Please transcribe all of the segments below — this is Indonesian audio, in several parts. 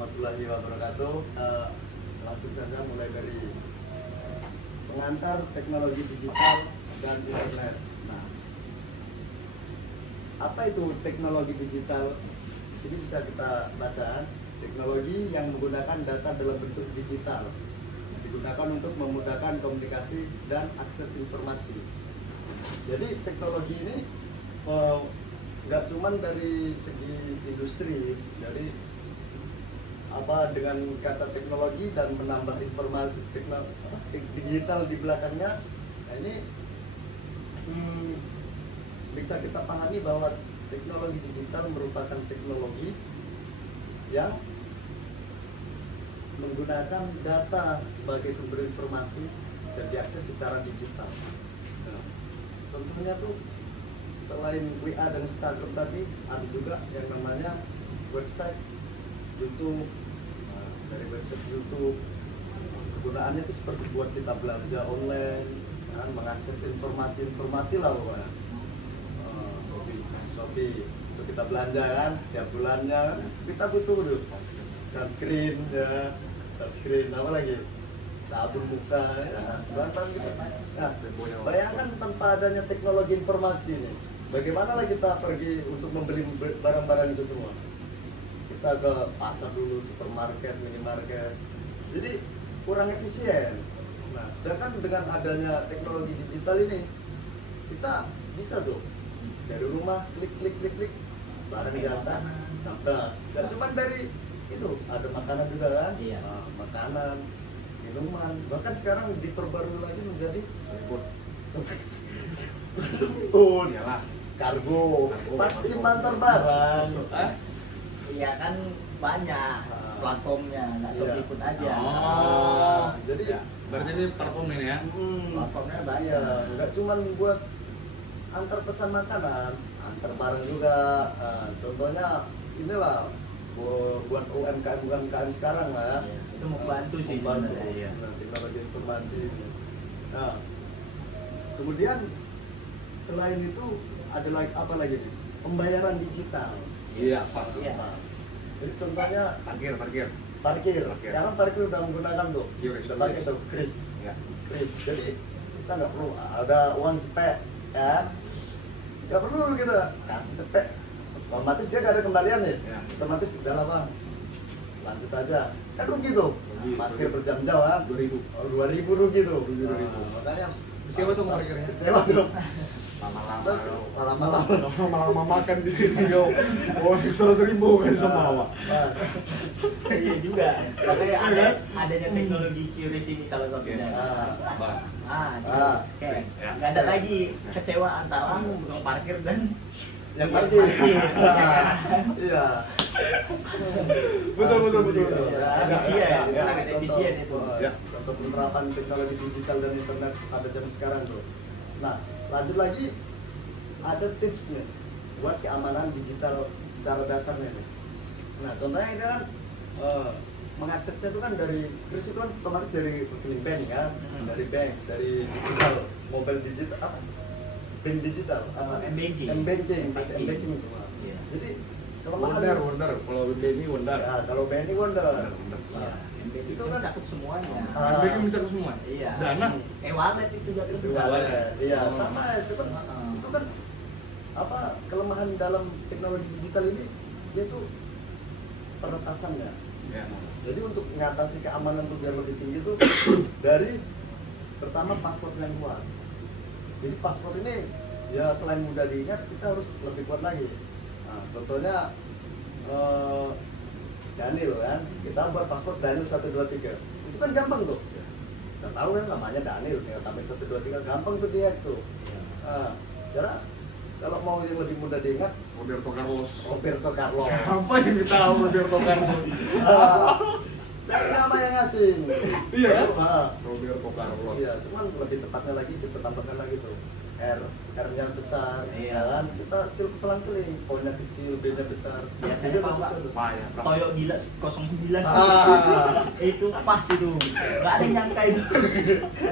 warahmatullahi wabarakatuh. Langsung saja mulai dari pengantar teknologi digital dan internet. Nah, apa itu teknologi digital? Di sini bisa kita baca, teknologi yang menggunakan data dalam bentuk digital, digunakan untuk memudahkan komunikasi dan akses informasi. Jadi teknologi ini nggak cuman dari segi industri, dari dengan kata teknologi dan menambah informasi digital di belakangnya. Nah, ini bisa kita pahami bahwa teknologi digital merupakan teknologi yang menggunakan data sebagai sumber informasi dan diakses secara digital. Nah, contohnya tuh selain WA dan Instagram tadi, ada juga yang namanya website YouTube. Nah, dari website YouTube kegunaannya itu seperti buat kita belanja online, kan, mengakses informasi lah pokoknya. Shopee untuk kita belanja kan setiap bulannya, kita butuh dulu sunscreen ya, apa lagi, sabun muka ya, bahan gitu. Nah, bayangkan tanpa adanya teknologi informasi ini, bagaimana lah kita pergi untuk membeli barang-barang itu semua? Kita ke pasar dulu, supermarket, minimarket, jadi kurang efisien. Nah, sedangkan dengan adanya teknologi digital ini, kita bisa tuh dari rumah klik barang datang sampai. Dan cuma dari itu ada makanan juga kan? Iya. Nah, makanan, minuman, bahkan sekarang diperbarui lagi menjadi pun kargo, pasti mantar barang. Iya kan banyak platformnya, nggak Shopee pun aja. Jadi berarti ini platform ini ya? Platformnya banyak, nggak cuma buat antar pesan makanan, antar barang juga. Nah, contohnya inilah buat UMKM sekarang lah ya. Itu membantu sih, ya. Teknologi informasi ini. Nah, kemudian selain itu ada lagi apa lagi nih? Pembayaran digital. Iya, pas. Iya. Jadi contohnya Parkir. Sekarang parkir udah menggunakan tuh. QRIS. Udah pakai tuh kris. Ya. Kris. Jadi kita nggak perlu ada uang cepet, kan? Nggak perlu kita kasih cepet. Otomatis dia nggak ada kembalian nih. Ya. Otomatis udah lah bang, lanjut aja. Kan rugi tuh. Parkir berjam-jam kan? 2000. 2.000 rugi tuh. 2.000. Nah, makanya Kecewa tuh parkirnya. Kecewa tuh. Lama-lama makan di sini yo. Oh, 100.000 kan sama awak. Iya juga. Makanya adanya teknologi QRIS ini salah satunya. Nggak ada lagi kecewa antara tukang parkir dan yang parkir. Iya. Betul. Efisien, sangat efisien itu. Ya. Contoh penerapan teknologi digital dan internet pada zaman sekarang tuh. Nah, lanjut lagi, ada tips nih buat keamanan digital secara dasarnya nih. Nah, contohnya ini kan mengaksesnya itu kan dari kris itu kan otomatis dari rekening bank kan, dari bank, dari digital, mobile digital, apa? Bank digital, M-banking. M-banking. Iya. Jadi kelemahan Wonder. Kalau BNI Wonder. ya, kalau BNI Wonder. Iya. M-banking Itu itu kan mencakup semuanya. BNI mencakup semua. Iya. Dana. Wallet itu juga Itu juga. wallet. Iya, Oh. sama itu kan apa kelemahan dalam teknologi digital ini, yaitu peretasannya. Ya. Jadi untuk mengatasi keamanan itu biar lebih tinggi itu dari pertama paspor yang kuat. Jadi paspor ini ya selain mudah diingat, kita harus lebih kuat lagi. Nah, contohnya Daniel kan, kita buat paspor Daniel 123. Itu kan gampang tuh. Kita tahu kan namanya Daniel, tinggal tambah 123, gampang tuh dia tuh. Nah, karena kalau mau yang lebih mudah diingat, Roberto Carlos. Siapa yang tahu Roberto Carlos? Saya nama yang asing. Iya kan? Ah. Roberto Carlos. Iya, cuman lebih tepatnya lagi kita tambahkan lagi tuh R-nya besar, Iya. kan? Kita selang-seling, O-nya kecil, B-nya besar. Biasanya Dia Pak, masuk satu. Payah. Toyo gila 09 Itu pas itu. Nggak ada yang nyangka itu.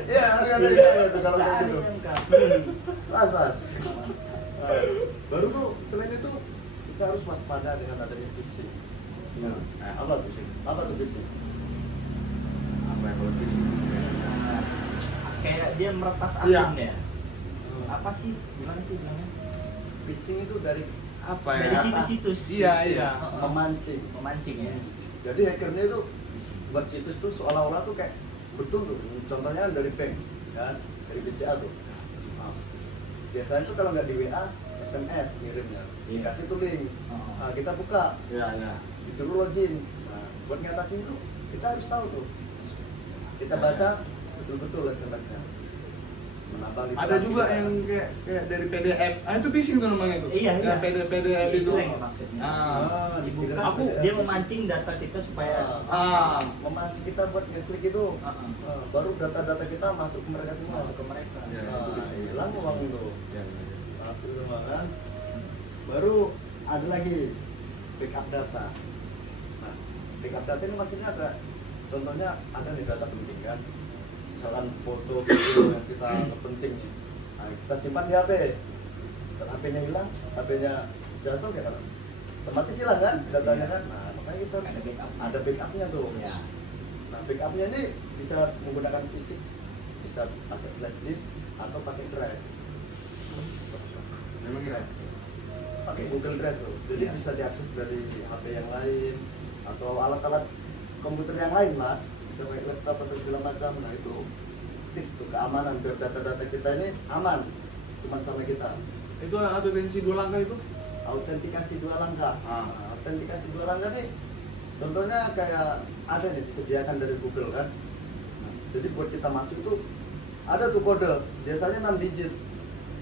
Iya, ada itu kalau Nggak kayak ada gitu. yang nyangka. Pas. Baru tuh selain itu kita harus waspada dengan adanya phishing. Nah, Apa phishing? Apa tuh phishing? apa yang kalau phishing? Kayak dia meretas Iya. akun ya. Apa sih? Gimana sih bilangnya? Phishing itu dari Apa Dari ya? situs-situs. Iya, phishing, iya. memancing. Memancing ya. Jadi hackernya itu buat situs tuh seolah-olah tuh kayak betul tuh. Contohnya dari bank, kan? Dari BCA tuh. Biasanya tuh kalau nggak di WA, SMS ngirimnya. Iya. Dikasih tuh link. Oh. Nah, kita buka, Iya, iya. disuruh login. Nah, buat ngatasin itu kita harus tahu tuh. Kita baca betul-betul SMS-nya. Menambah Ada literasi juga kita. yang kayak dari PDF. Ah itu phishing tuh namanya itu. Iya, iya. PDF itu. yang maksudnya. Ah, Dibuka, aku- dia memancing data kita supaya Memancing kita buat ngeklik itu. Baru data-data kita masuk ke mereka semua. masuk ke mereka. Ya, Nah, itu phishing. hilang uang itu. Iya, iya, iya. Masuk semua kan. Baru ada lagi backup data. Nah, backup data ini maksudnya apa? Contohnya ada nih data penting kan. Misalkan foto video yang kita anggap penting nih. Nah, kita simpan di HP. Kalau HP-nya hilang, HP-nya jatuh kayak apa? Otomatis hilang kan datanya kan. Nah, makanya kita harus Ada backup. ada backupnya tuh. Ya. Nah, backupnya ini bisa menggunakan fisik, bisa pakai flash disk atau pakai drive. Memang kira. Pakai Google Drive tuh. Jadi Iya. bisa diakses dari HP yang lain atau alat-alat komputer yang lain lah, bisa pakai laptop atau segala macam. Nah, itu tips tuh keamanan biar data-data kita ini aman cuma sama kita. Itu ada tensi 2 langkah itu? Autentikasi 2 langkah. Ah. Nah, autentikasi 2 langkah nih contohnya kayak ada nih disediakan dari Google kan. Nah, jadi buat kita masuk itu ada tuh kode, biasanya 6 digit.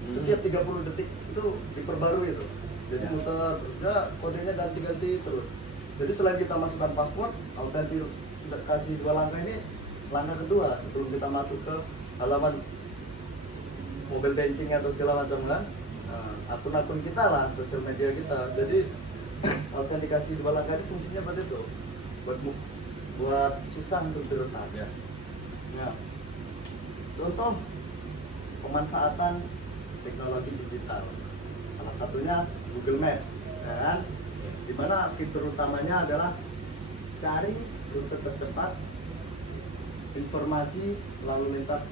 Setiap 30 detik itu diperbarui itu. Jadi Ya. muter, ya kodenya ganti-ganti terus. Jadi selain kita masukkan password, autentikasi 2 langkah ini langkah kedua sebelum kita masuk ke halaman mobile banking atau segala macam kan. Nah, akun-akun kita lah, sosial media kita. Jadi autentikasi 2 langkah ini fungsinya buat itu, buat susah untuk diretas. Ya. Nah, contoh pemanfaatan teknologi digital, salah satunya Google Maps, ya kan? Dimana fitur utamanya adalah cari rute tercepat, informasi lalu lintas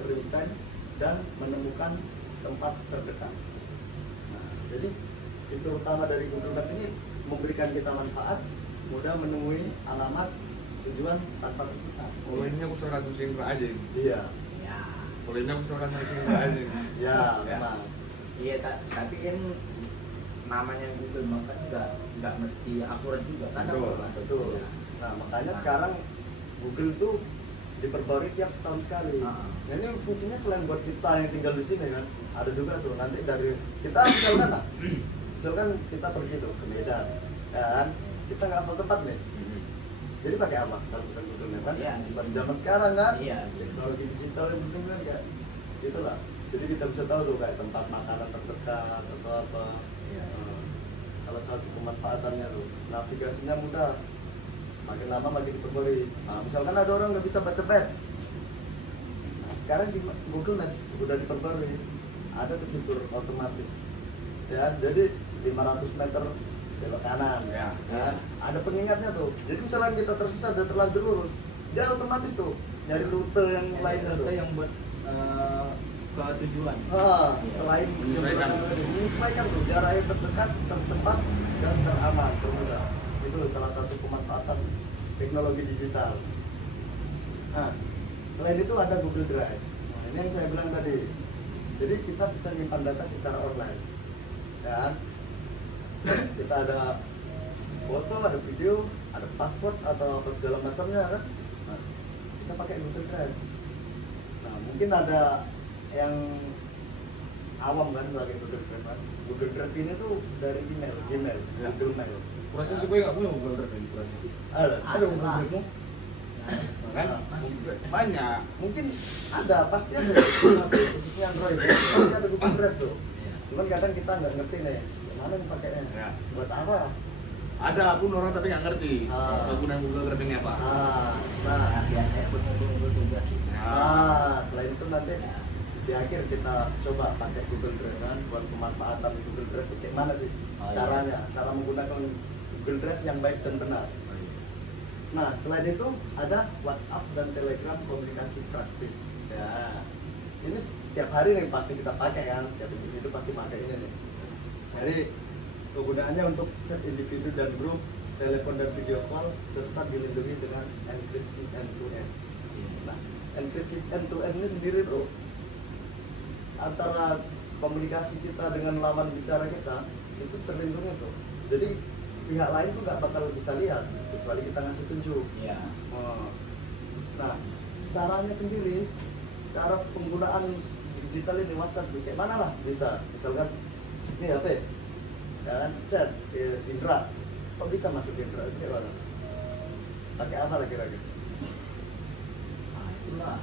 real time, dan menemukan tempat terdekat. Nah, jadi fitur utama dari Google Maps ini memberikan kita manfaat, mudah menemui alamat tujuan tanpa tersesat. Kalau ini aku serahkan ke Sindra aja ini. Iya, Ya. Kalau ini aku serahkan ke Sindra aja ini. ya, Ya. memang. Iya, tapi kan namanya Google Maps kan nggak mesti akurat juga kan. Betul, Akurat. Betul. Ya. Nah, makanya sekarang Google tuh diperbarui tiap setahun sekali. Ah. Nah, ini fungsinya selain buat kita yang tinggal di sini kan, ada juga tuh nanti dari kita misalkan lah, misalkan kita pergi tuh ke Medan, ya kan, kita nggak hafal tempat nih. Jadi pakai apa? Kalau bukan Google Maps kan? Iya. Bukan zaman sekarang kan? Iya. Teknologi digital yang penting kan kayak gitulah. Jadi kita bisa tahu tuh kayak tempat makanan terdekat atau apa. Iya. Kalau satu kemanfaatannya tuh, navigasinya mudah. Makin lama makin diperbarui. Nah, misalkan ada orang nggak bisa baca maps. Nah, sekarang di Google Maps udah diperbarui. Ada tuh fitur otomatis. Ya, jadi 500 meter belok kanan. Ya. Kan? Ada pengingatnya tuh. Jadi misalkan kita tersesat dan terlanjur lurus, dia otomatis tuh nyari rute yang lainnya tuh. Rute yang buat ke tujuan. Selain Menyesuaikan. menyesuaikan tuh jarak yang terdekat, tercepat, dan teraman, termudah. Itu salah satu pemanfaatan teknologi digital. Nah, selain itu ada Google Drive. Nah, ini yang saya bilang tadi. Jadi kita bisa nyimpan data secara online. Ya, kita ada foto, ada video, ada password atau apa segala macamnya kan. Nah, kita pakai Google Drive. Nah, mungkin ada yang awam kan pakai Google Drive kan. Google Drive ini tuh dari email, Gmail, Ya. Google Mail. Kurasa sih gue nggak punya Google Drive ini kurasa. Ada Google Drive mu? Kan? Banyak. Mungkin ada, pasti ada khususnya Android ya. Pasti ada Google Drive tuh. Cuman kadang kita nggak ngerti nih, mana nih pakainya, Ya. buat apa? Ada pun orang tapi nggak ngerti. Kegunaan Google Drive ini apa? Nah, Nah, biasanya buat ngumpul tugas sih. selain itu nanti Ya. di akhir kita coba pakai Google Drive kan, buat pemanfaatan Google Drive itu kayak mana sih Oh, iya. caranya, cara menggunakan Google Drive yang baik dan benar. Nah, selain itu ada WhatsApp dan Telegram komunikasi praktis. Ya, ini setiap hari nih pasti kita pakai kan, setiap individu pasti pakai ini nih. Jadi kegunaannya untuk chat individu dan grup, telepon dan video call, serta dilindungi dengan enkripsi end-to-end. Nah, enkripsi end-to-end ini sendiri tuh antara komunikasi kita dengan lawan bicara kita itu terlindungi tuh. Jadi pihak lain tuh nggak bakal bisa lihat kecuali kita ngasih tunjuk. Iya. Nah, caranya sendiri, cara penggunaan digital ini WhatsApp kayak mana lah bisa. Misalkan ini HP, kan chat Indra, kok bisa masuk Indra? Itu kayak mana? Pakai apa lagi kira-kira? Nah, itulah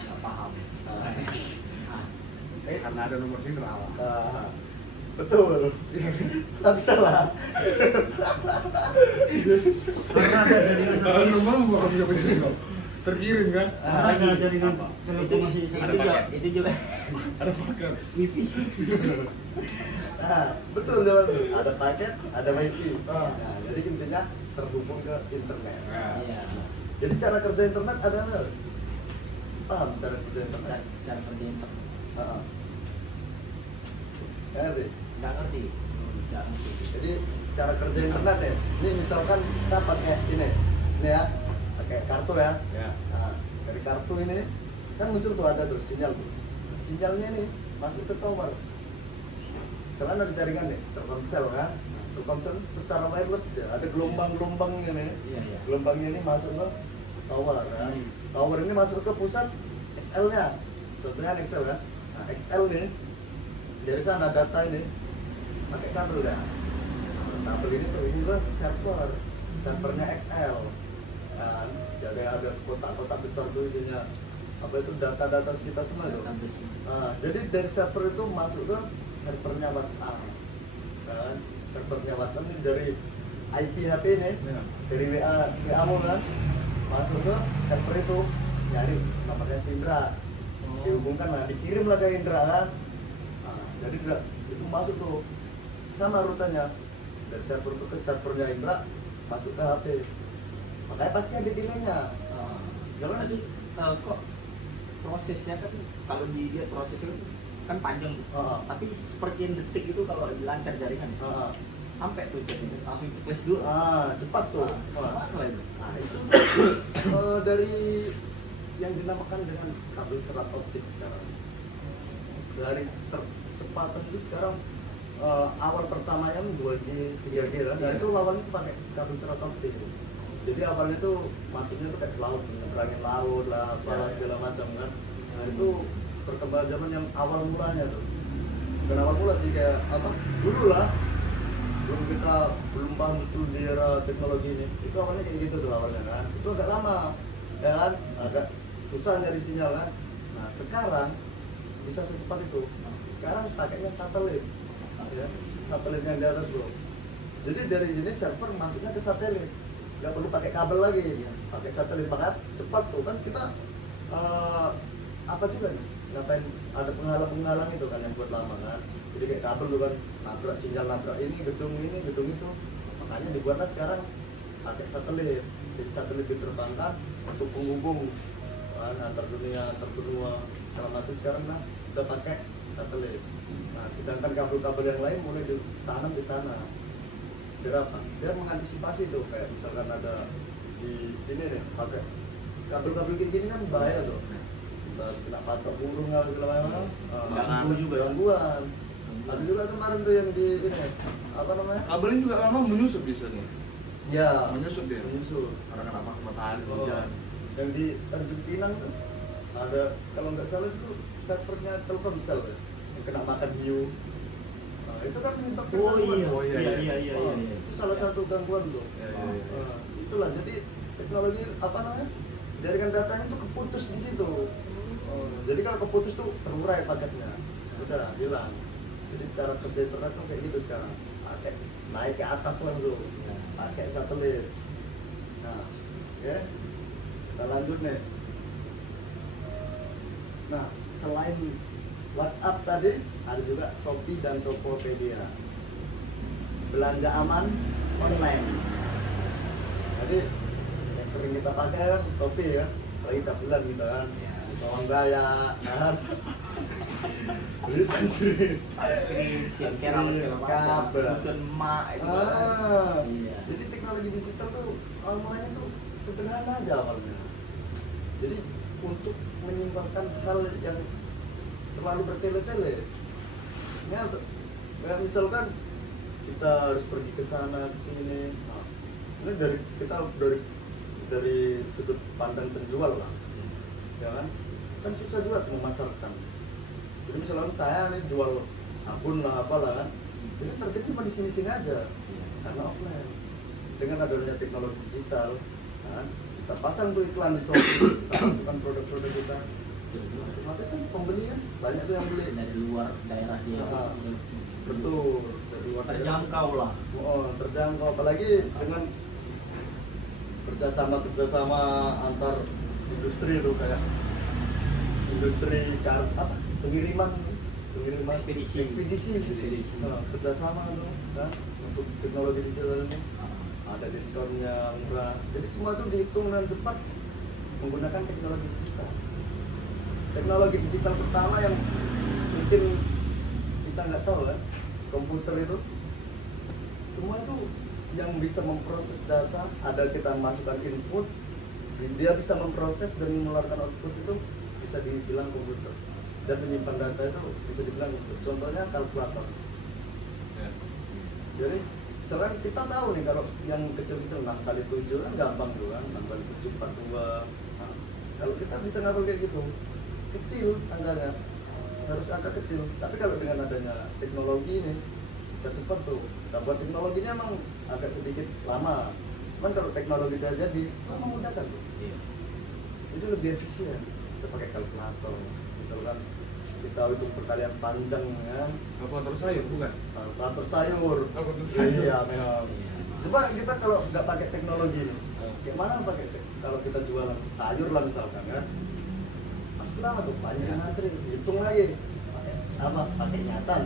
nggak paham. Karena ada nomor Sindra. Betul. Tapi salah. Karena ada jaringan Kalau nomor bukan punya Sindra. Terkirim kan? ada jaringan itu telekomunikasi Ada juga paket. itu juga Ada paket. wifi. Nah, betul jalan. Ada paket, ada wifi. Nah, jadi intinya terhubung ke internet. Nah, Iya. Jadi cara kerja internet ada nggak? Paham cara kerja internet? Cara kerja internet. Heeh. Ya, ngerti? Nggak ngerti. Nggak ngerti. Jadi cara kerja internet ya. Ini misalkan kita pakai ini ya, pakai kartu ya. ya. Nah, dari kartu ini kan muncul tuh ada tuh sinyal tuh. Sinyalnya nih masuk ke tower. Misalkan ada jaringan nih, Telkomsel kan. Telkomsel secara wireless dia ada gelombang-gelombangnya nih. Iya, iya. Gelombangnya ini masuk ke tower kan. Tower ini masuk ke pusat XL-nya. Contohnya XL kan. Nah, XL nih dari sana data ini pakai kabel kan. Kabel ini terhubung ke servernya XL. Kan, jadi ada kotak-kotak besar tuh isinya apa itu data-data kita semua itu. Nah, jadi dari server itu masuk ke servernya WhatsApp. Kan, servernya WhatsApp ini dari IP HP ini, Ya. dari WA mu kan, masuk ke server itu, nyari nomornya si Indra, dihubungkan lah, dikirim lah ke Indra kan. Nah, jadi itu masuk tuh sama rutenya dari server itu ke servernya Indra, masuk ke HP. Makanya pasti ada delay-nya. Jangan sih. Kok prosesnya kan kalau dilihat prosesnya kan panjang tuh. Tapi sepertian detik itu kalau lancar jaringan sampai tuh jadi langsung cepet dulu. Cepat tuh. Apa itu? Nah, itu dari yang dinamakan dengan kabel serat optik sekarang. Dari tercepatan itu sekarang awal pertamanya 2G, 3G lah. Nah, itu awalnya itu pakai kabel serat optik. Jadi awalnya itu masuknya tuh kayak laut, menyeberangin laut lah, apalah segala macam kan. Nah, itu perkembangan zaman yang awal mulanya tuh. Bukan awal mula sih, kayak apa? Dulu lah. Belum paham betul di era teknologi ini. Itu awalnya kayak gitu tuh awalnya kan. Itu agak lama, ya kan? Agak susah nyari sinyal kan. Nah, sekarang bisa secepat itu. Sekarang pakainya satelit. Ya, satelit yang di atas bro. Jadi dari sini server masuknya ke satelit. Nggak perlu pakai kabel lagi, pakai satelit, maka cepat tuh kan kita apa juga nih, ngapain ada penghalang itu kan yang buat lama kan. Jadi kayak kabel tuh kan, nabrak sinyal, nabrak ini, gedung itu, makanya dibuatlah sekarang pakai satelit. Jadi satelit diterbangkan untuk penghubung kan, antar dunia, antar benua, segala macam sekarang nah kita pakai satelit. Nah, sedangkan kabel-kabel yang lain mulai ditanam di tanah. Biar apa? Biar mengantisipasi tuh, kayak misalkan ada di ini nih pakai kabel-kabel kayak gini kan bahaya tuh. Kena patok burung atau segala macam. Ganggu juga ya? Gangguan. Ada juga kemarin tuh yang di ini apa namanya? Kabelnya juga lama menyusup di sini. Ya, Menyusup dia. menyusup. Karena kenapa matahari Oh, hujan. yang di Tanjung Pinang tuh ada, kalau nggak salah itu servernya Telkomsel ya, yang kena makan hiu. Nah, itu kan menyebabkan gangguan. Oh, iya. iya. Itu salah satu gangguan tuh. Ya, ya, ya. Nah, itulah jadi teknologi apa namanya, jaringan datanya tuh keputus di situ. Jadi kalau keputus tuh terurai paketnya, udah hilang. Jadi cara kerja internet tuh kayak gitu sekarang, pakai naik ke atas langsung, pakai satelit. Nah, ya kita lanjut nih. Nah, selain WhatsApp tadi ada juga Shopee dan Tokopedia. Belanja aman, online. Jadi yang sering kita pakai kan Shopee kan, lagi bulan gitu kan, bawang raya kan, beli sunscreen, skincare apa segala macam, kebutuhan emak itu kan. Iya. Jadi teknologi digital tuh online itu sederhana aja awalnya. Jadi untuk menyimpangkan hal yang terlalu bertele-tele, ini untuk misalkan kita harus pergi ke sana ke sini, nah, ini dari sudut pandang penjual lah, ya kan susah juga memasarkan. Jadi misalnya saya nih jual sabun lah apalah kan, ini target cuma di sini aja, karena offline. Dengan adanya teknologi digital, kan, kita pasang tuh iklan di Shopee, kita masukkan produk-produk kita. Maka sih pembeli kan banyak tuh yang beli dari luar daerah dia. Betul, dari luar daerah. Terjangkau lah. Oh, terjangkau, apalagi dengan kerjasama antar industri itu kayak industri pengiriman ekspedisi. Nah, kerjasama tuh kan untuk teknologi digital ini ada diskonnya murah, jadi semua itu dihitung dengan cepat menggunakan teknologi digital pertama yang mungkin kita nggak tahu kan, komputer itu semua itu yang bisa memproses data, ada kita masukkan input, dia bisa memproses dan mengeluarkan output, itu bisa dibilang komputer, dan menyimpan data itu bisa dibilang komputer. Contohnya kalkulator. Jadi sekarang kita tahu nih kalau yang kecil-kecil 6 kali 7 kan gampang tuh kan, 6 kali 7 42. Nah, kalau kita bisa ngaruh kayak gitu, kecil angkanya, harus angka kecil. Tapi kalau dengan adanya teknologi ini bisa cepat tuh. Nah, buat teknologinya emang agak sedikit lama, cuman kalau teknologi udah jadi itu memudahkan tuh. Jadi lebih efisien. Kita pakai kalkulator, misalkan kita hitung perkalian panjang kan. Kalkulator sayur bukan? Kalkulator sayur. Iya memang. Coba kita kalau nggak pakai teknologi ini, gimana pakai kalau kita jualan sayur lah misalkan kan, pasti lama tuh panjang materi, hitung lagi pakai apa, pakai ingatan,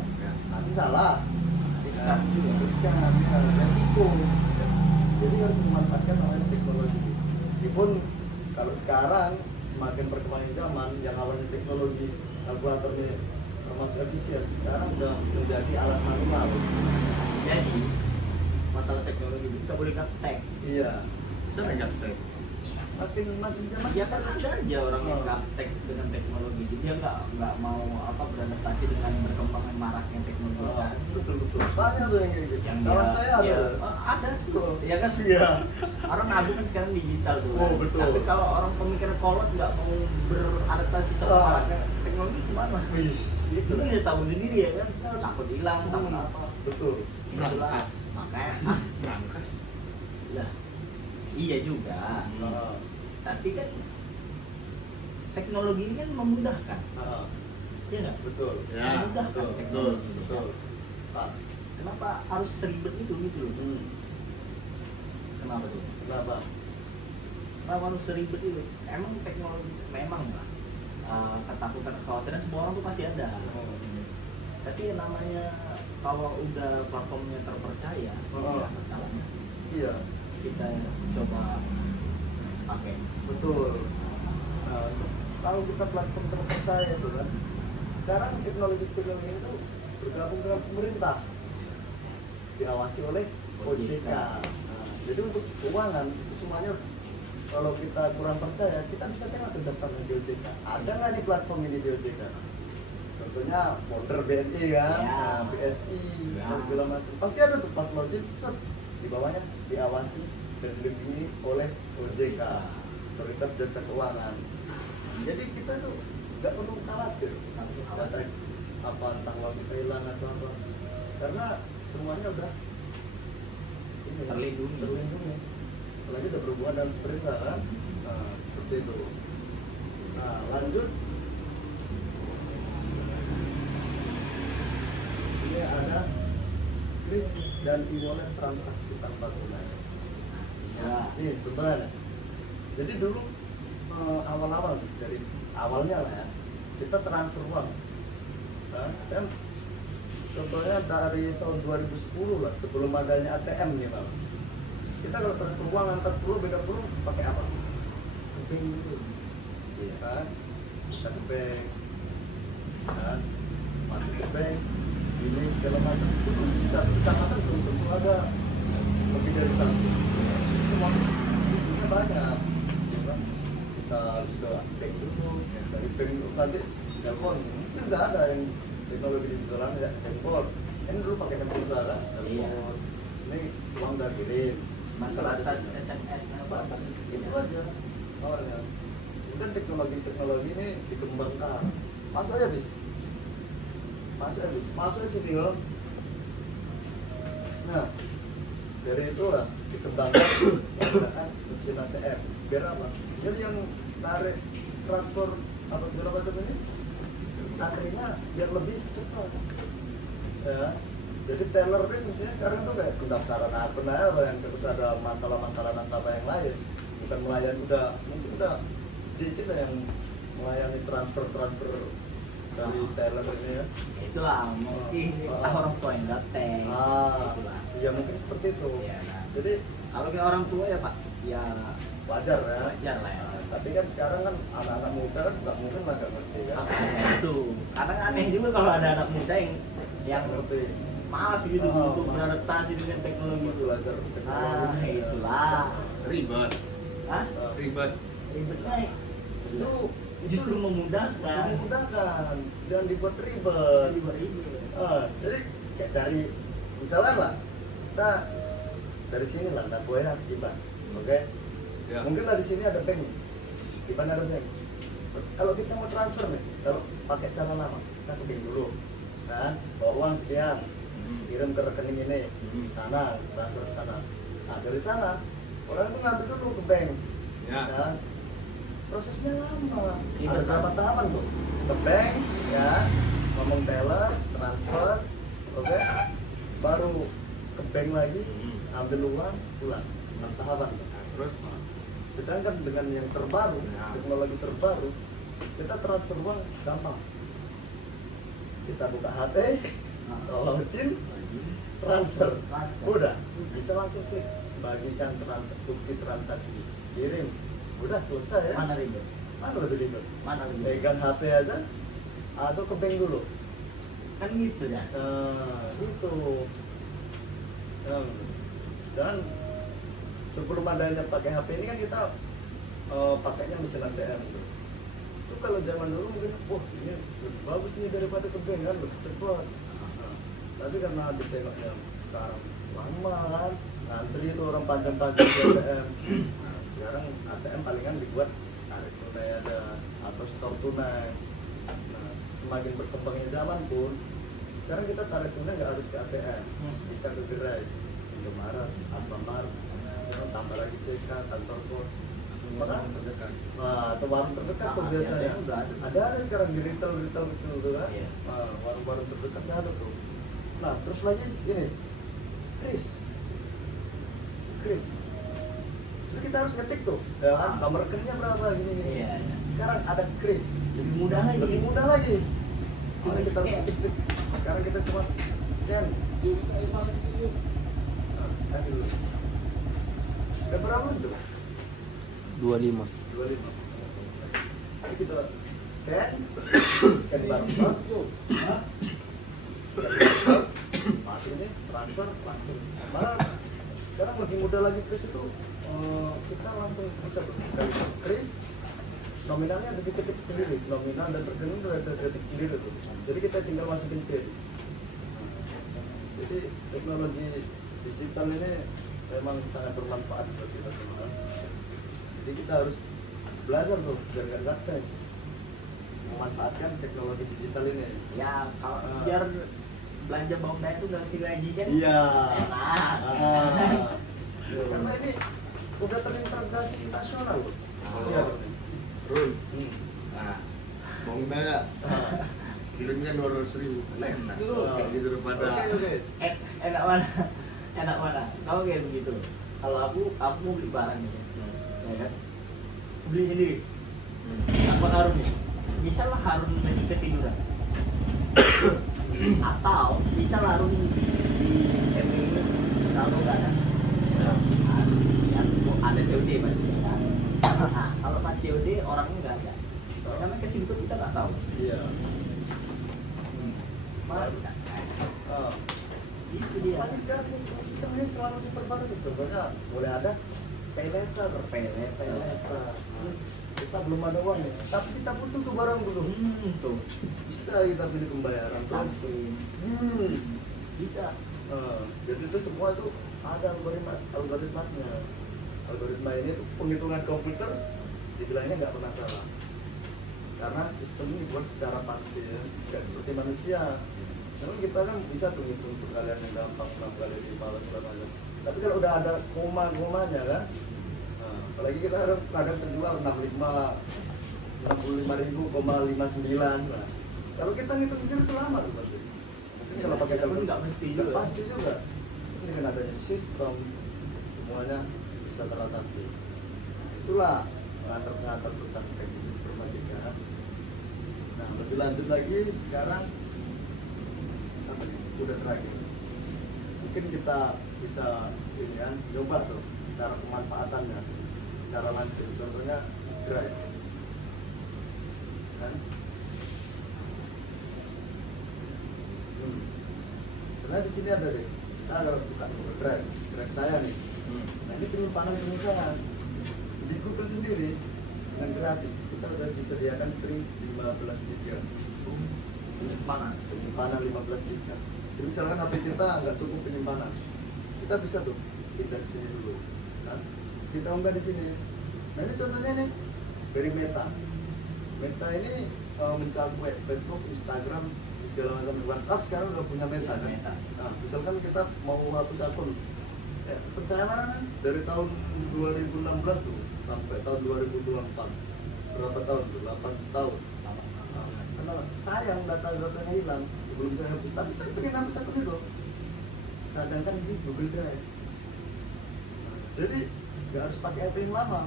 nanti salah, riskan, resiko. Jadi harus memanfaatkan namanya teknologi. Meskipun kalau sekarang semakin perkembangan zaman, yang awalnya teknologi kalkulatornya termasuk efisien, sekarang udah menjadi alat manual. Jadi masalah teknologi itu kita boleh gaptek. Iya. Bisa gaptek. Makin zaman Ya kan ada aja orang yang gaptek dengan teknologi. Dia nggak mau beradaptasi dengan berkembangnya maraknya teknologi sekarang. Betul. Banyak tuh yang kayak gitu. Kawan saya ada. Ada tuh. Ya kan? Iya. Orang ngadu kan sekarang digital tuh. Oh, betul. Tapi kalau orang pemikiran kolot nggak mau beradaptasi sama maraknya teknologi gimana? Wis, Itu dia tahu sendiri ya kan. Takut hilang, takut apa. Betul. Itulah. Makanya Berangkas. lah. Iya juga. Tapi kan teknologi ini kan memudahkan. Iya nggak? Betul. Ya, Memudahkan betul. teknologi. Betul. Pas. Kenapa harus seribet itu gitu loh? Kenapa tuh? Kenapa? Kenapa harus seribet itu? Emang teknologi memang lah. Ketakutan, kekhawatiran semua orang tuh pasti ada. Tapi yang namanya kalau udah platformnya terpercaya, ya masalahnya. Iya. Kita coba pakai. Betul. Nah, kalau kita platform terpercaya itu kan, sekarang teknologi itu bergabung dengan pemerintah, diawasi oleh OJK. Nah, jadi untuk keuangan itu semuanya, kalau kita kurang percaya, kita bisa tengok tuh daftarnya di OJK. Ada nggak di platform ini di OJK? Contohnya folder BNI kan, Ya. BSI, Ya. dan segala macam. Pasti ada tuh pas login, set di bawahnya diawasi dan dilindungi oleh OJK, Otoritas Jasa Keuangan. Jadi kita tuh nggak perlu khawatir data apa, entah uang kita hilang atau apa, karena semuanya udah ini, terlindungi. Apalagi udah berhubungan dengan pemerintah kan. Nah, seperti itu. Nah, lanjut. Ini ada kris dan e-wallet transaksi tanpa tunai. Ya. Ini contohnya. Jadi dulu awal-awal dari awalnya lah ya, kita transfer uang. Nah, kan contohnya dari tahun 2010 lah, sebelum adanya ATM nih bang. Kita kalau transfer uang antar pulau beda pulau pakai apa? Keping dulu. Iya kan? Bisa ke bank, kan? Masuk ke bank, ini segala macam itu bisa kecamatan belum tentu ada lebih dari satu. Itu modusnya banyak. Ya kan? Kita harus ke bank dulu, dari bank dulu nanti telepon. Mungkin nggak ada yang teknologi digital ya, handphone. Ini dulu pakai handphone kan? Iya. Ini uang udah kirim. Masalah atas SMS apa atas Itu aja awalnya. Kemudian teknologi ini dikembangkan. Masuk aja bis. Masuk aja video. Nah, dari itu lah dikembangkan menggunakan mesin ATM. Biar apa? Jadi yang tarik transfer apa segala macam ini akhirnya biar lebih cepat. Ya. Jadi teller ini misalnya sekarang tuh kayak pendaftaran apa yang terus ada masalah-masalah nasabah yang lain, bukan melayani mungkin udah dikit yang melayani transfer dari teller ini ya. Itulah mungkin orang tua yang datang. Itulah. Iya mungkin seperti itu. Iya, nah. Jadi Kalau kayak orang tua ya Pak, ya wajar ya. wajar lah ya. Tapi kan sekarang kan anak-anak muda kan nggak mungkin lah nggak ngerti kan. Makanya itu, kadang aneh juga kalau ada anak muda yang Nggak ngerti. malas gitu untuk beradaptasi dengan teknologi itu. Belajar teknologi. Itulah. Ribet. Hah? Ribet. Ribetnya Justru memudahkan. memudahkan, jangan dibuat ribet. Ribet. Jadi kayak dari misalkan lah kita dari sini lah nggak boleh IBAN, oke? Ya. Mungkin lah di sini ada bank, IBAN ada bank. Kalau kita mau transfer nih, kalau pakai cara lama, kita ke bank dulu, kan? Bawa uang sekian, kirim ke rekening ini, sana, transfer ke sana. Nah dari sana orang itu ngambil dulu ke bank, Ya. kan? Prosesnya lama. Iya, Ada berapa tahapan tuh? Ke bank, ya, ngomong teller, transfer, oke? Baru ke bank lagi, ambil uang, pulang. 6 tahapan tuh. Terus Sedangkan dengan yang terbaru, Ya. teknologi terbaru, kita transfer uang gampang. Kita buka HT, login, transfer. Udah, bisa langsung klik, bagikan bukti transaksi, kirim. Udah selesai ya. Mana ribet? Mana lebih ribet? Mana ribet? Pegang HP aja atau ke bank dulu. Kan gitu ya. Nah, itu. Dan sebelum adanya pakai HP ini kan kita pakainya mesin ATM gitu. Itu kalau zaman dulu mungkin, wah ini lebih bagus nih daripada ke bank kan, lebih cepat. Tapi karena ditengoknya sekarang lama kan, ngantri itu orang panjang-panjang di ATM. Nah, sekarang ATM palingan dibuat tarik tunai ada atau store tunai. Nah, semakin berkembangnya zaman pun, sekarang kita tarik tunai nggak harus ke ATM, bisa ke gerai, Indomaret, Alfamart, tambah lagi CK, kantor pos. Maka terdekat. nah, atau warung terdekat tuh biasanya udah ada sekarang di retail kecil tuh kan. Iya. Nah, warung-warung terdekatnya ada tuh. Nah terus lagi ini Kris. Jadi kita harus ngetik tuh, ya kan? Nomor rekeningnya berapa gini. Iya. Sekarang ada Kris. Lebih mudah lagi. Lebih mudah lagi. Cuma kita Scan. ketik. Sekarang kita cuma scan. Nah, kasih dulu. Udah berapa itu? 25. 25. Jadi kita scan barcode, masuk ini transfer langsung. Malah sekarang lebih mudah lagi Kris itu, kita langsung bisa sekali Kris nominalnya ada diketik sendiri, nominal dan rekening udah ada diketik sendiri tuh. Jadi kita tinggal masukin PIN. Jadi teknologi digital ini memang sangat bermanfaat buat kita semua. Jadi kita harus belajar tuh biar nggak gaptek memanfaatkan teknologi digital ini. Ya kalau biar belanja bawang daya itu nggak sih lagi kan? Iya. Enak. Karena ini udah terintegrasi nasional loh. Oh. Iya. Run. Nah, bawang daya. Kirimnya 200.000. Enak. Kayak gitu daripada. Oke. Enak mana? Enak mana? Kamu kayak begitu. Kalau aku mau beli barang nih, ya kan? Beli sendiri. Tanpa Harun nih. Bisa lah Harun lagi ketiduran. Atau bisa larung di MBA saldo nggak ada. Yang ada COD pasti kan. Nah, kalau pas COD orangnya nggak ada. Karena kesimpul kita nggak tahu. Iya. Malah itu dia. Tapi sekarang sistem ini selalu diperbarui. Contohnya boleh ada pay letter. Kita belum ada uang nih, tapi kita butuh tuh barang dulu. Tuh. Bisa kita pilih pembayaran. Sampai. Bisa. Jadi itu semua tuh ada algoritmanya. Algoritma ini tuh penghitungan komputer dibilangnya nggak pernah salah. Karena sistem ini dibuat secara pasti ya, nggak seperti manusia. Karena kita kan bisa tuh hitung kalian yang gampang 6 kali 5 segala macam. Tapi kalau udah ada koma-komanya kan, apalagi kita kadang terjual 65.000,59. Nah, kalau kita ngitung sendiri itu lama tuh pasti. Mungkin kalau pakai kalkulator nggak mesti nggak juga. pasti juga. Ini dengan adanya sistem semuanya bisa teratasi. Itulah pengatur tentang teknik informatika. Nah, lebih lanjut lagi sekarang udah terakhir. Mungkin kita bisa ini kan coba tuh cara pemanfaatannya secara langsung. Contohnya Drive. Kan? Karena di sini ada deh. Kita ada buka Drive saya nih. Nah, ini penyimpanan penyimpanan di Google sendiri dengan gratis kita udah disediakan free 15 GB Penyimpanan. 15 GB. Jadi misalkan HP kita nggak cukup penyimpanan, kita bisa tuh kita di sini dulu, kan? Kita unggah di sini. Nah ini contohnya nih dari Meta. Meta ini mencakup Facebook, Instagram, segala macam. WhatsApp sekarang udah punya Meta kan? Meta. Nah, misalkan kita mau hapus akun, percaya mana kan? Dari tahun 2016 tuh sampai tahun 2024 berapa tahun tuh? 8 tahun. Karena sayang data-datanya hilang sebelum saya hapus. Tapi saya pengen hapus akun itu, cadangkan di Google Drive. Jadi nggak harus pakai HP yang lama,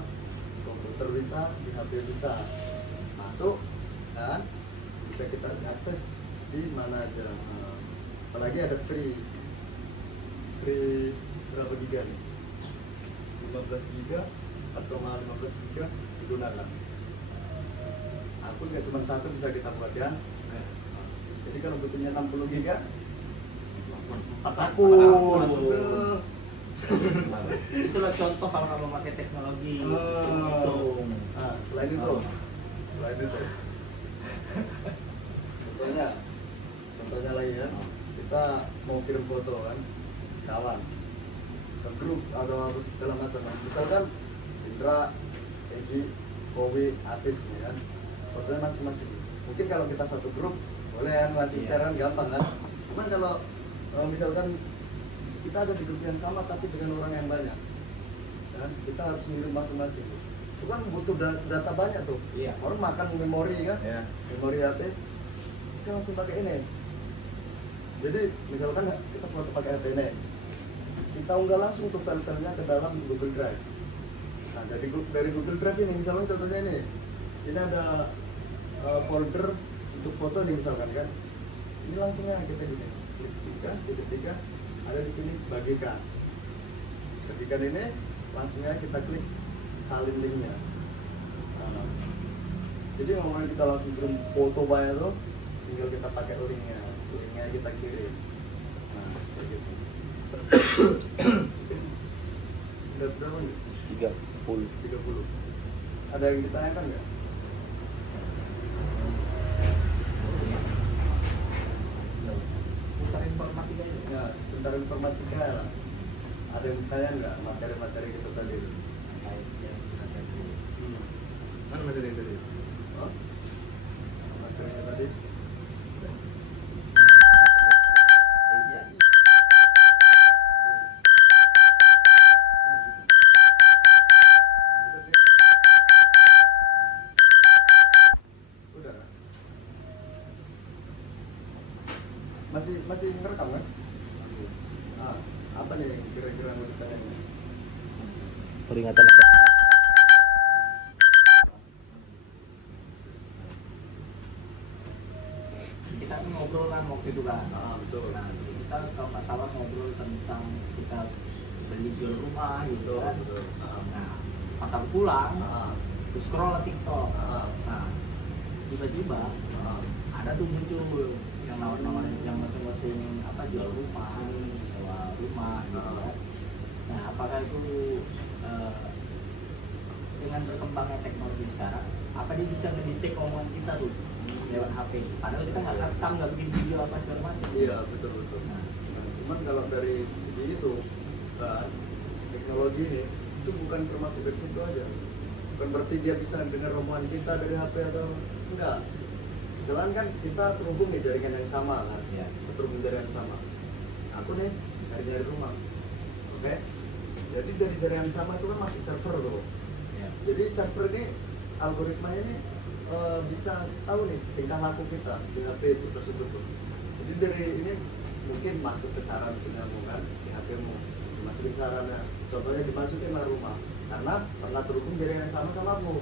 komputer bisa, di HP bisa, masuk kan, bisa kita akses di mana aja. Apalagi ada free berapa giga nih? 15 giga, 4,15 giga digunakan. Akun nggak cuma satu bisa kita buat ya. Jadi kalau butuhnya 60 giga, 4 akun. Itulah contoh kalau nggak memakai teknologi. Nah, selain itu, contohnya lagi ya, kita mau kirim foto kan, kawan, ke grup atau apa segala macam. Misalkan Indra, Egi, Kowi, Atis nih kan, fotonya masing-masing. Mungkin kalau kita satu grup boleh kan ngasih share kan gampang kan. Cuman kalau misalkan kita ada di grup yang sama tapi dengan orang yang banyak, kan kita harus ngirim masing-masing. Itu kan butuh data banyak tuh. Iya. Orang makan memori kan, Iya. memori HP bisa langsung pakai ini. Jadi misalkan kita foto pakai HP ini, kita unggah langsung tuh file-filenya ke dalam Google Drive. Nah dari Google Drive ini misalnya contohnya ini ada folder untuk foto nih misalkan kan, ini langsungnya kita gini, klik 3, ada di sini bagikan ini langsungnya kita klik salin linknya. Nah, jadi ngomongin kita langsung kirim foto banyak tuh, tinggal kita pakai linknya kita kirim. Nah kayak gitu. Udah berapa nih? 30. Ada yang ditanyakan nggak? Seputar informatika itu. Ya, sebentar informatika lah. Ada yang bertanya nggak materi-materi kita tadi? Mana materi tadi? Oh? Materinya tadi? Iya. Udah. Masih ngerekam kan? Ah, apa nih yang kira-kira mau ditanya? Peringatan Kita tuh ngobrol kan waktu itu kan. Betul. Nah kita kalau nggak salah ngobrol tentang kita beli jual rumah gitu kan. Betul. Nah pas aku pulang, terus scroll TikTok. Nah tiba-tiba ada tuh muncul yang nawarin yang masing-masing apa jual rumah, sewa rumah gitu kan. Nah apakah itu dengan berkembangnya teknologi sekarang, apa dia bisa ngedetek omongan kita tuh lewat HP? Padahal kita nggak rekam, nggak bikin video apa segala macam. Iya betul. Nah, cuman kalau dari segi itu teknologi ini itu bukan termasuk dari situ aja. Bukan berarti dia bisa dengar omongan kita dari HP atau enggak. Jalan kan kita terhubung di jaringan yang sama kan. Iya. Terhubung jaringan yang sama. Aku nih nyari rumah. Oke. Jadi dari jaringan yang sama itu kan masih server tuh. Iya. Jadi server ini algoritmanya ini bisa tahu nih tingkah laku kita di HP itu tersebut tuh. Jadi dari ini mungkin masuk ke saran punyamu kan di HP-mu, dimasukin sarannya. Contohnya dimasukin lah rumah, karena pernah terhubung jaringan yang sama sama aku.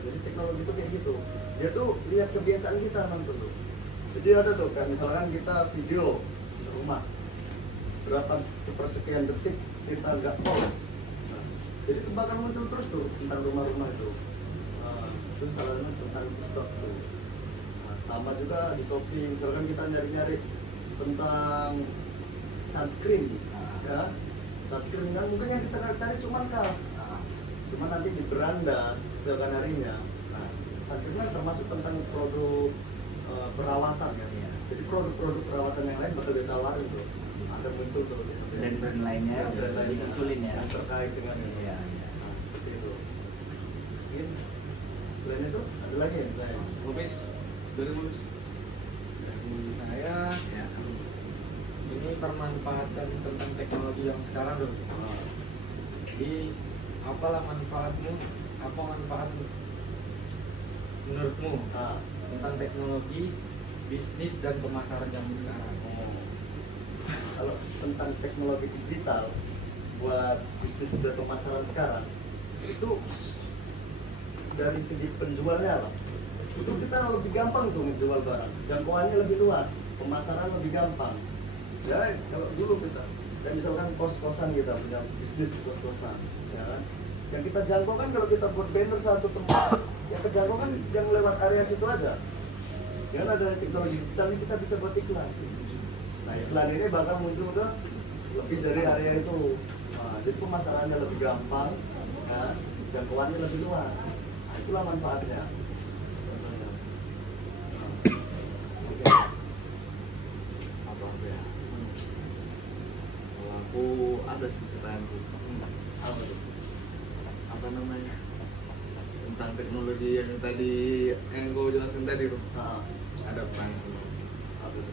Jadi teknologi itu kayak gitu. Dia tuh lihat kebiasaan kita nonton tuh. Jadi ada tuh kayak misalkan kita video rumah berapa sepersekian detik kita nggak pause. Jadi itu bakal muncul terus tuh tentang rumah-rumah itu. Terus salahnya tentang TikTok tuh. Nah, sama juga di Shopee, misalkan kita nyari-nyari tentang sunscreen, ya sunscreen kan mungkin yang kita cari cuma cuma nanti di beranda seakan harinya. Nah, sunscreen kan termasuk tentang produk perawatan kan. Jadi produk-produk perawatan yang lain bakal ditawarin tuh. Ada muncul tuh. Brand-brand lainnya dimunculin ya. Yang terkait dengan ini. Iya. Nah, seperti itu. Mungkin selain itu ada lagi ya? Lupis, dari Lupis. Dari saya, ya. Ini permanfaatan tentang teknologi yang sekarang dong. Jadi, apalah manfaatmu? Apa manfaatmu? Menurutmu tentang teknologi, bisnis dan pemasaran zaman sekarang? Kalau tentang teknologi digital buat bisnis dan pemasaran sekarang itu dari segi penjualnya lah, itu kita lebih gampang tuh menjual barang, jangkauannya lebih luas, pemasaran lebih gampang. Ya kalau dulu kita, dan misalkan kos-kosan kita punya bisnis kos-kosan, ya kan, yang kita jangkau kan kalau kita buat banner satu tempat, yang kejangkau kan yang lewat area situ aja. Dengan ada teknologi digital ini kita bisa buat iklan. Nah iklan ini bakal muncul ke lebih dari area itu. Nah, jadi pemasarannya lebih gampang, ya, jangkauannya lebih luas. Nah, itulah manfaatnya. Oke. Apa ya? Kalau aku ada sih pertanyaanku. Apa tuh? Apa namanya? Tentang teknologi yang tadi yang gue jelasin tadi tuh. Nah, Ada pertanyaan. apa tuh?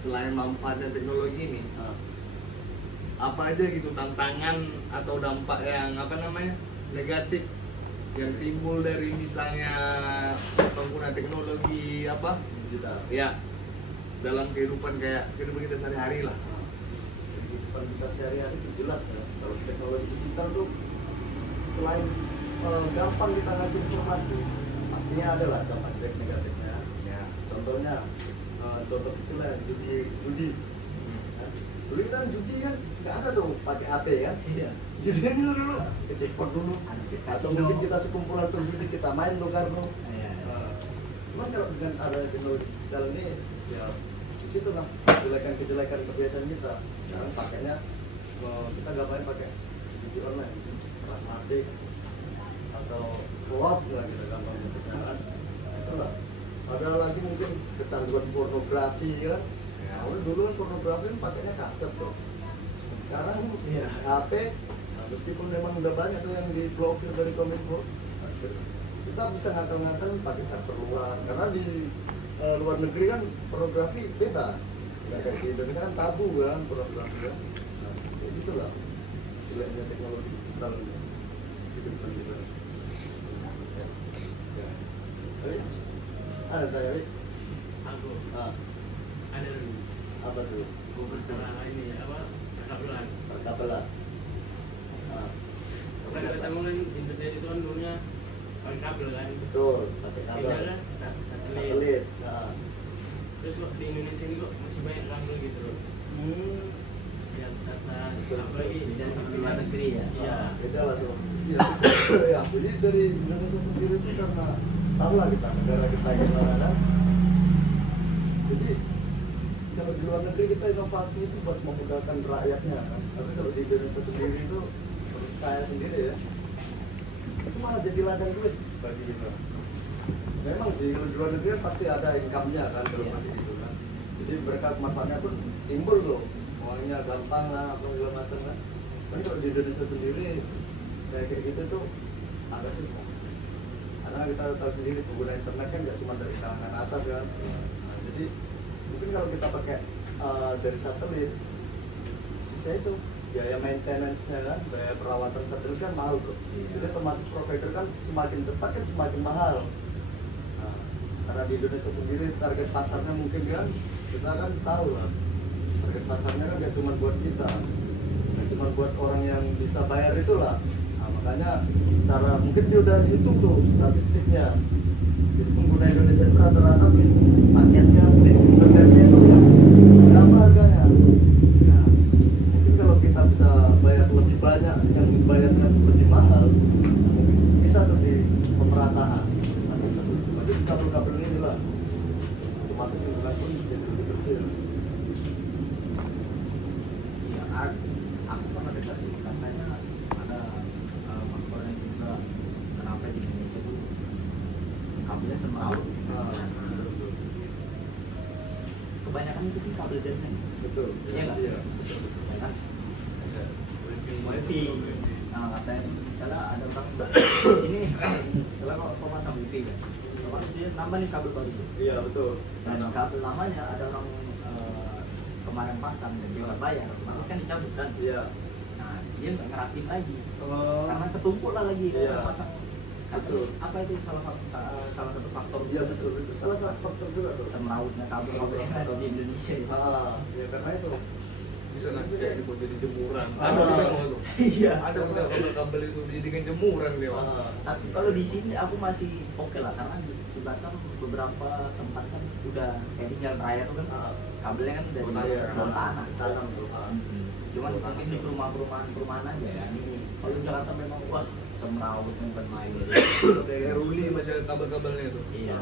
Selain manfaatnya teknologi ini, apa aja gitu tantangan atau dampak yang negatif yang timbul dari misalnya pengguna teknologi Digital. ya dalam kehidupan kita sehari-hari lah. Kehidupan kita sehari-hari itu jelas ya. Kalau teknologi digital tuh selain gampang kita ngasih informasi, pastinya ada lah dampak negatifnya. Ya. Contohnya, contoh kecil lah judi. Dulu kita judi kan nggak ada tuh pakai AT kan. Iya. Judi kan dulu ke jackpot dulu. Atau mungkin kita sekumpulan judi kita main lo karno. Iya. Cuman kalau dengan ada teknologi digital ini ya di situ lah kejelekan kebiasaan kita. Sekarang pakainya kita ngapain pakai judi online, plasmatik atau slot lah kita gampang bentuknya kan. Itulah. Ada lagi mungkin kecanduan pornografi kan. Nah, dulu kan pornografi kan pakainya kaset tuh. Sekarang HP, nah, meskipun memang udah banyak tuh yang diblokir dari Kominfo, kita bisa ngakal-ngakal pakai server luar. Karena di luar negeri kan pornografi bebas. Nggak kayak di Indonesia kan tabu kan pornografi kan. Nah, kayak gitu lah. Jeleknya teknologi digital ini. Kehidupan kita. Ya. Ada tanya, Wik? Aku ada dulu. Apa tuh? Gue masalah ini perkabelan. Perkabelan. Karena kita ngomongin internet itu kan dulunya pakai kabel kan. betul pakai kabel Sinyalnya satelit. satelit. Nah. Terus kok di Indonesia ini kok masih banyak kabel gitu loh. Yang wisata, apalagi Beda sama di luar negeri ya. Iya. Beda lah sama. Iya. Ya, jadi dari Indonesia sendiri itu karena tahu lah kita negara kita gimana. Jadi kalau di luar negeri kita inovasi itu buat memudahkan rakyatnya kan. Tapi kalau di Indonesia sendiri itu menurut saya sendiri ya, itu malah jadi ladang duit bagi kita. Memang sih kalau di luar negeri kan pasti ada income-nya kan dalam Iya. arti gitu kan. Jadi mereka manfaatnya pun timbul tuh. Uangnya gampang lah, apa segala macam kan. Tapi kalau di Indonesia sendiri kayak gitu tuh agak susah. Karena kita tahu sendiri pengguna internet kan nggak cuma dari kalangan atas kan. Nah, jadi mungkin kalau kita pakai dari satelit, ya itu biaya maintenance-nya kan, biaya perawatan satelit kan mahal tuh. Iya. Jadi otomatis provider kan semakin cepat kan semakin mahal. Nah, karena di Indonesia sendiri target pasarnya mungkin kan kita kan tahu lah, target pasarnya kan nggak cuma buat kita, nggak cuma buat orang yang bisa bayar itulah. Nah, makanya secara mungkin dia udah dihitung tuh statistiknya. Jadi pengguna Indonesia itu rata-rata paketnya, internetnya itu yang berapa harganya. Nah, mungkin kalau kita bisa bayar lebih banyak, yang bayarnya lebih mahal, mungkin bisa tuh di pemerataan. Jadi kabel-kabel ini lah, otomatis internet pun jadi lebih bersih. Iya, aku pernah dengar sih, katanya ada faktornya juga kenapa di Indonesia itu kabelnya semeraut. Kebanyakan itu kan kabel Ethernet. Betul. Iya nggak? Iya. Ya kan? Wifi. Nah, katanya misalnya ada orang ini misalnya kau masang wifi kan, otomatis dia nambah nih kabel baru itu. Iya betul. Dan kabel lamanya ada orang kemarin pasang dan dia nggak bayar, otomatis kan dicabut kan. Iya. Nah, dia nggak ngerapin lagi Oh. karena ketumpuk lah lagi Iya. kalau pasang. Betul. Apa itu salah satu faktor? Iya betul betul. Salah satu faktor juga tuh. Semerautnya kabel yang ada di Indonesia itu. Ya karena itu. Bisa nanti kayak dibuat jadi jemuran. Ah. Ada juga loh. Iya. Ada udah kabel itu dijadikan jemuran dia. Tapi kalau di sini aku masih oke lah karena di Batam beberapa tempat kan udah kayak di jalan raya tuh kan kabelnya kan udah Iya, di bawah tanah. tanam tuh. Cuman mungkin di perumahan aja ya. Kalau di Jakarta memang wah semeraut yang bermain. Kayak ruli masih ada kabel-kabelnya itu. Iya.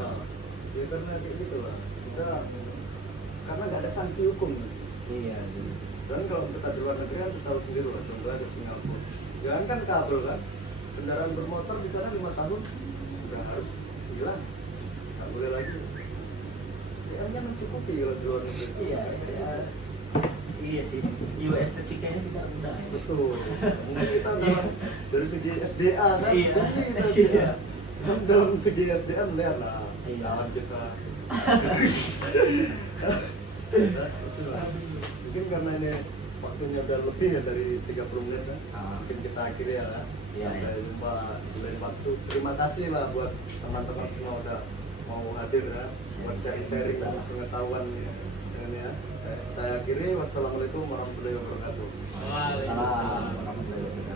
Ya karena kayak gitu lah. Kita karena nggak ada sanksi hukum. Iya sih. Dan kalau kita di luar negeri kan kita tahu sendiri lah, contohnya di Singapura. Jangan kan kabel kan, kendaraan bermotor di sana 5 tahun udah harus hilang, nggak boleh lagi. Ya kan mencukupi kalau di luar negeri. Iya. Iya sih. US etikanya tidak mudah. Ya. Betul. Mungkin kita dalam dari segi SDA kan, Iya. jadi kita Iya. dalam segi SDA melihat lah, Iya. kawan kita. Mungkin karena ini waktunya udah lebih ya dari 30 menit kan. Mungkin kita akhiri ya kan. Iya, iya. Sampai jumpa di lain waktu. Terima kasih lah buat teman-teman semua udah mau hadir ya, buat sharing-sharing dan pengetahuan ini ya. Saya akhiri, wassalamualaikum warahmatullahi wabarakatuh. Waalaikumsalam. Salam.